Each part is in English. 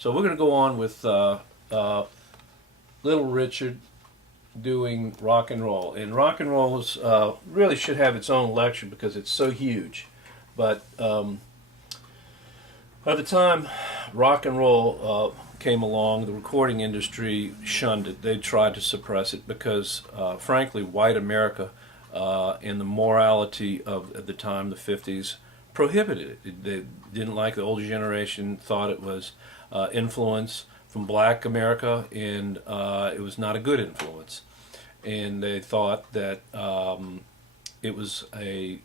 So we're going to go on with Little Richard doing rock and roll. And rock and roll is, really should have its own lecture because it's so huge. But by the time rock and roll came along, the recording industry shunned it. They tried to suppress it because, frankly, white America and the morality of the time, the 50s, prohibited it. They didn't like the older generation, thought it was influence from black America, and it was not a good influence. And they thought that it was a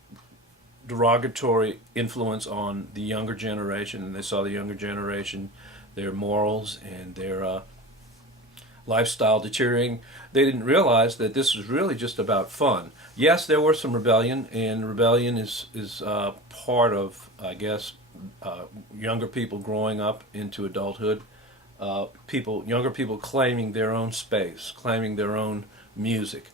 derogatory influence on the younger generation, and they saw the younger generation, their morals and their lifestyle deteriorating. They didn't realize that this was really just about fun. Yes, there was some rebellion, and rebellion is part of, I guess, younger people growing up into adulthood. Younger people claiming their own space, claiming their own music,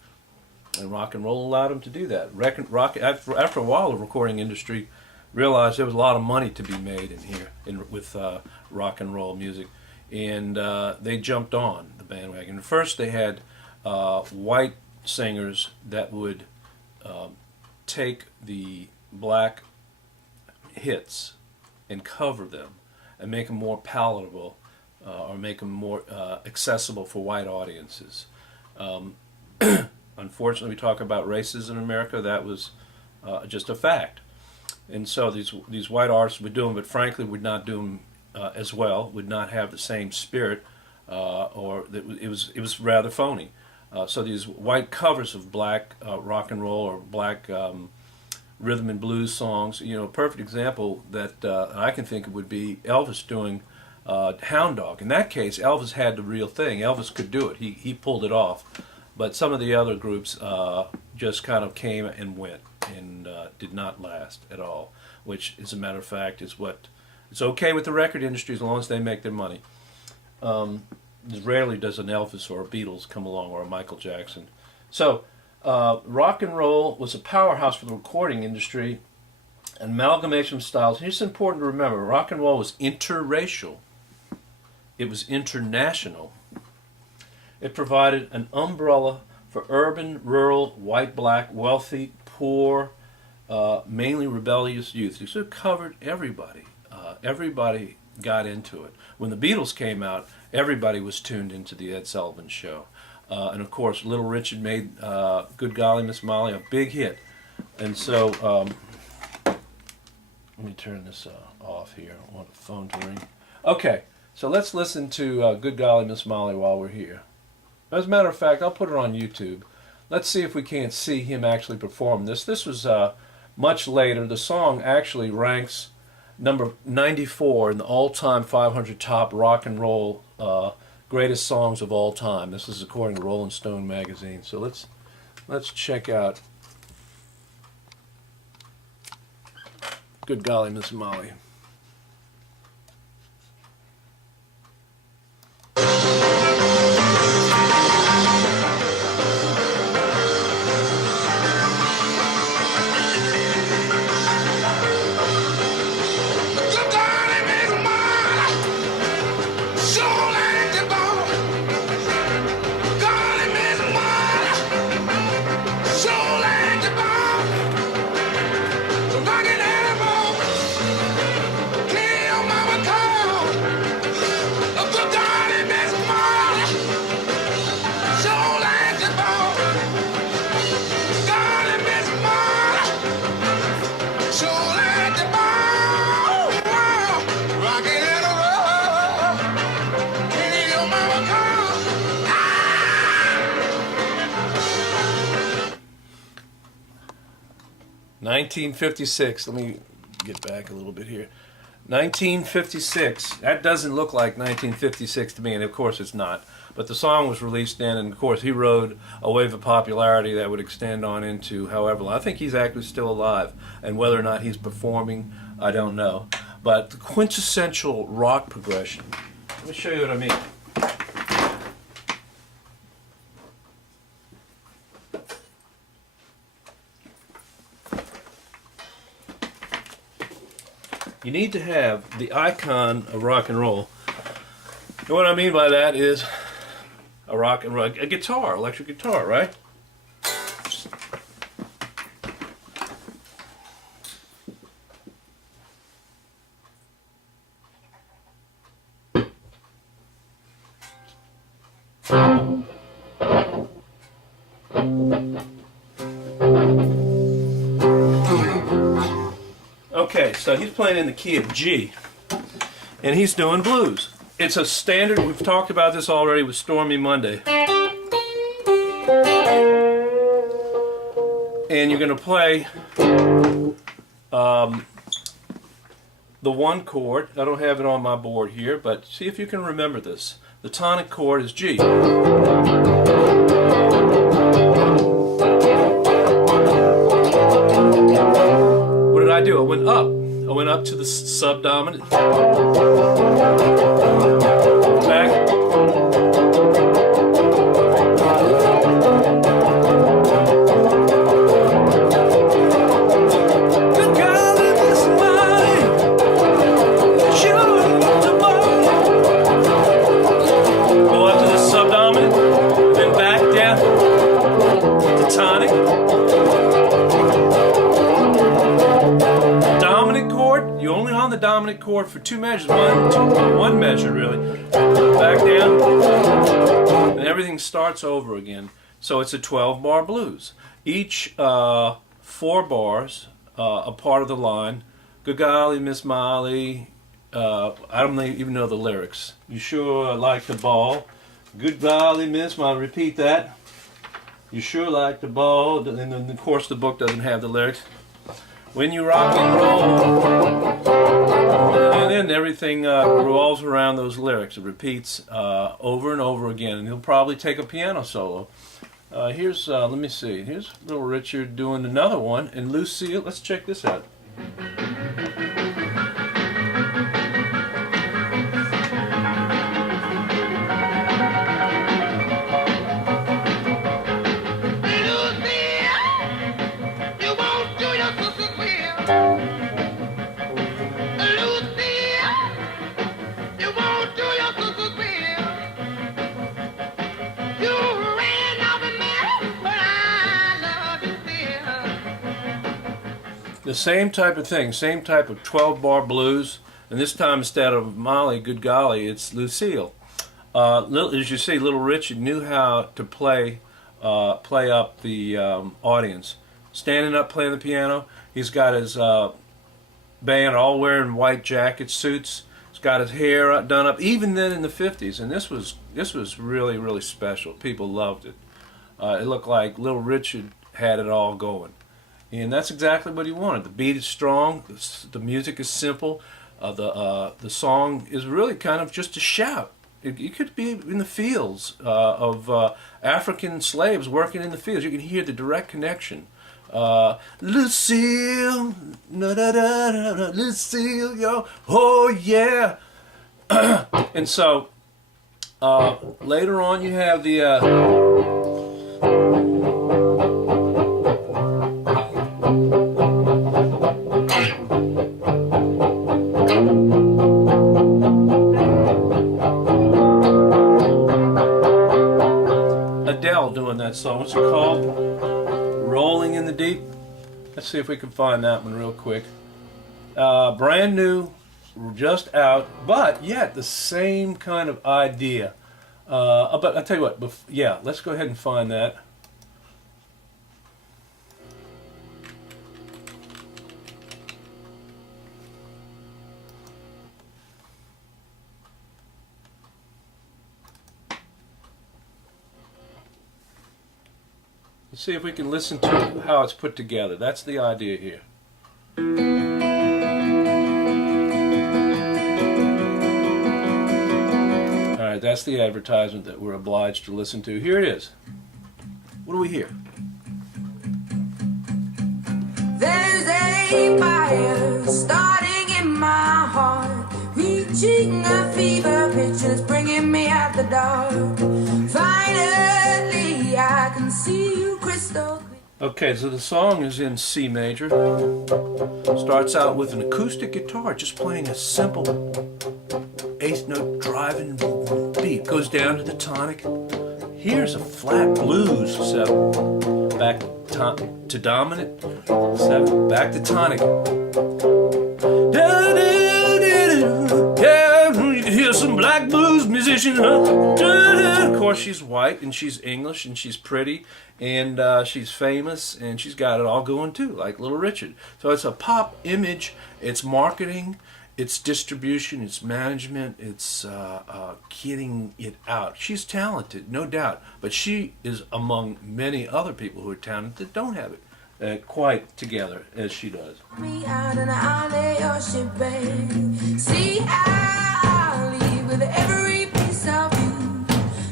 and rock and roll allowed them to do that. After a while, the recording industry realized there was a lot of money to be made in here with rock and roll music, and they jumped on the bandwagon. At first, they had white singers that would take the black hits and cover them and make them more palatable or make them more accessible for white audiences. Unfortunately, we talk about racism in America. That was just a fact. And so these white artists would do them, but frankly would not do them as well, would not have the same spirit, or it was rather phony. So these white covers of black rock and roll or black rhythm and blues songs, a perfect example that I can think of would be Elvis doing Hound Dog. In that case, Elvis had the real thing. Elvis could do it. He pulled it off. But some of the other groups just kind of came and went and did not last at all, which, as a matter of fact, is what it's okay with the record industry as long as they make their money. Rarely does an Elvis or a Beatles come along, or a Michael Jackson. So rock and roll was a powerhouse for the recording industry, an amalgamation of styles. Here's important to remember: rock and roll was interracial. It was international. It provided an umbrella for urban, rural, white, black, wealthy, poor, mainly rebellious youth. So it covered everybody. Everybody got into it. When the Beatles came out, everybody was tuned into the Ed Sullivan Show. And of course, Little Richard made Good Golly Miss Molly a big hit. And so, let me turn this off here. I want the phone to ring. Okay, so let's listen to Good Golly Miss Molly while we're here. As a matter of fact, I'll put it on YouTube. Let's see if we can't see him actually perform this. This was much later. The song actually ranks number 94 in the all-time 500 top rock and roll greatest songs of all time. This is according to Rolling Stone magazine. So let's check out Good Golly Miss Molly. (1956). Let me get back a little bit here. 1956. That doesn't look like 1956 to me, and of course it's not. But the song was released then, and of course he rode a wave of popularity that would extend on into however long. I think he's actually still alive, and whether or not he's performing, I don't know. But the quintessential rock progression. Let me show you what I mean. You need to have the icon of rock and roll And what I mean by that is a rock and roll, a guitar, electric guitar, right? Okay, so he's playing in the key of G, and he's doing blues. It's a standard, we've talked about this already with Stormy Monday. And you're going to play the one chord. I don't have it on my board here, but see if you can remember this. The tonic chord is G. What did I do? I went up. I went up to the subdominant. Back. Dominant chord for two measures, one measure really, back down, and everything starts over again. So it's a 12-bar blues. Each 4 bars a part of the line. Good golly, Miss Molly, I don't even know the lyrics. You sure like the ball. Good golly, Miss Molly, repeat that. You sure like the ball, and then of course the book doesn't have the lyrics. When you rock and roll, and then everything revolves around those lyrics. It repeats over and over again, and he'll probably take a piano solo. Here's, let me see, here's Little Richard doing another one, and Lucille, let's check this out. The same type of thing, same type of 12-bar blues, and this time instead of Molly, good golly, it's Lucille. As you see, Little Richard knew how to play up the audience. Standing up playing the piano, he's got his band all wearing white jacket suits. He's got his hair done up, even then in the 50s, and this was really, really special. People loved it. It looked like Little Richard had it all going. And that's exactly what he wanted. The beat is strong, the music is simple, the song is really kind of just a shout. It could be in the fields of African slaves working in the fields. You can hear the direct connection. Lucille, na da da da da, Lucille, yo, oh yeah. And so later on you have the doing that song. What's it called? Rolling in the Deep. Let's see if we can find that one real quick. Brand new, just out, but yet the same kind of idea. But I'll tell you what, yeah, let's go ahead and find that. Let's see if we can listen to how it's put together. That's the idea here. Alright, that's the advertisement that we're obliged to listen to. Here it is. What do we hear? There's a fire starting in my heart, reaching a fever pitch and it's bringing me out the dark. Finally, I can see you crystal clear. Okay, so the song is in C major. Starts out with an acoustic guitar just playing a simple eighth note drive driving beat. Goes down to the tonic. Here's a flat blues 7. Back to dominant 7. Back to tonic. Yeah, you can hear some black blues musician. Of course, she's white and she's English and she's pretty and she's famous and she's got it all going too, like Little Richard. So it's a pop image. It's marketing. It's distribution. It's management. It's getting it out. She's talented, no doubt, but she is among many other people who are talented that don't have it quite together as she does. Me out and I'll lay your ship, babe. See, I'll leave with every piece of you.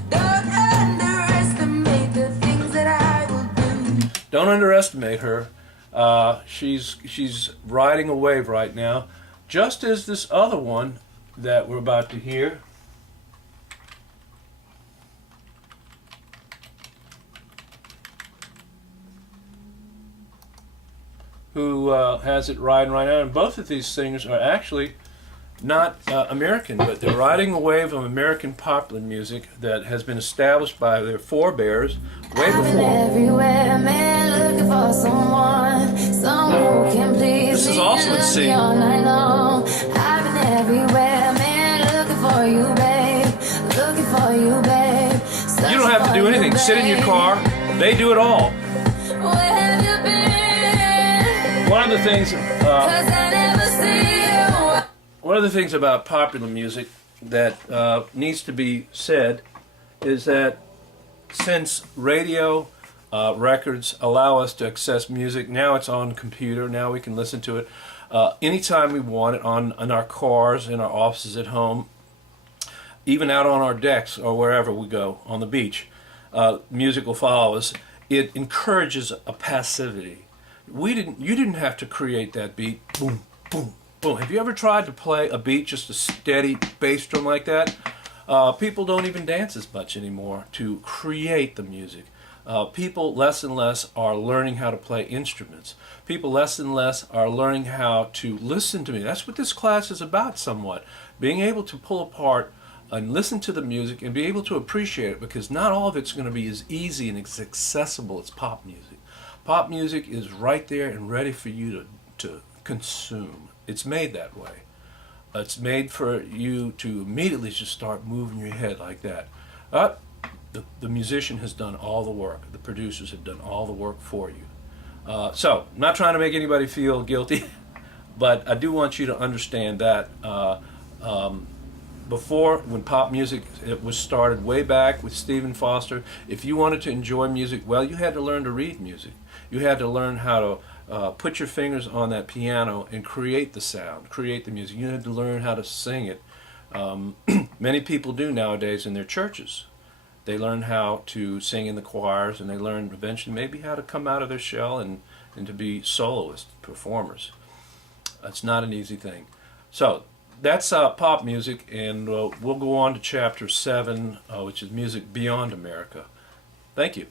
Don't underestimate the things that I will do. Don't underestimate her. She's riding a wave right now, just as this other one that we're about to hear. Who has it riding right now. And both of these singers are actually not American, but they're riding a wave of American popular music that has been established by their forebears way I've been before. everywhere, man, looking for someone who can please This is me also in and C. love me all night long. I've been everywhere, man, looking for you, babe. Looking for you, babe. You don't have to do anything. Sit in your car. They do it all. Where have you been? One of the things, 'Cause I never see you. one of the things about popular music that needs to be said is that since radio records allow us to access music, now it's on computer. Now we can listen to it anytime we want it on our cars, in our offices, at home, even out on our decks or wherever we go on the beach. Music will follow us. It encourages a passivity. You didn't have to create that beat. Boom, boom, boom. Have you ever tried to play a beat, just a steady bass drum like that? People don't even dance as much anymore to create the music. People less and less are learning how to play instruments. People less and less are learning how to listen to me. That's what this class is about somewhat. Being able to pull apart and listen to the music and be able to appreciate it, because not all of it's going to be as easy and as accessible as pop music. Pop music is right there and ready for you to consume. It's made that way. It's made for you to immediately just start moving your head like that. The musician has done all the work. The producers have done all the work for you. So, I'm not trying to make anybody feel guilty, but I do want you to understand that before, when pop music it was started way back with Stephen Foster, if you wanted to enjoy music, well, you had to learn to read music. You had to learn how to put your fingers on that piano and create the sound, create the music. You had to learn how to sing it. Many people do nowadays in their churches. They learn how to sing in the choirs, and they learn eventually maybe how to come out of their shell and to be soloist performers. It's not an easy thing. So that's pop music, and we'll go on to chapter 7, which is music beyond America. Thank you.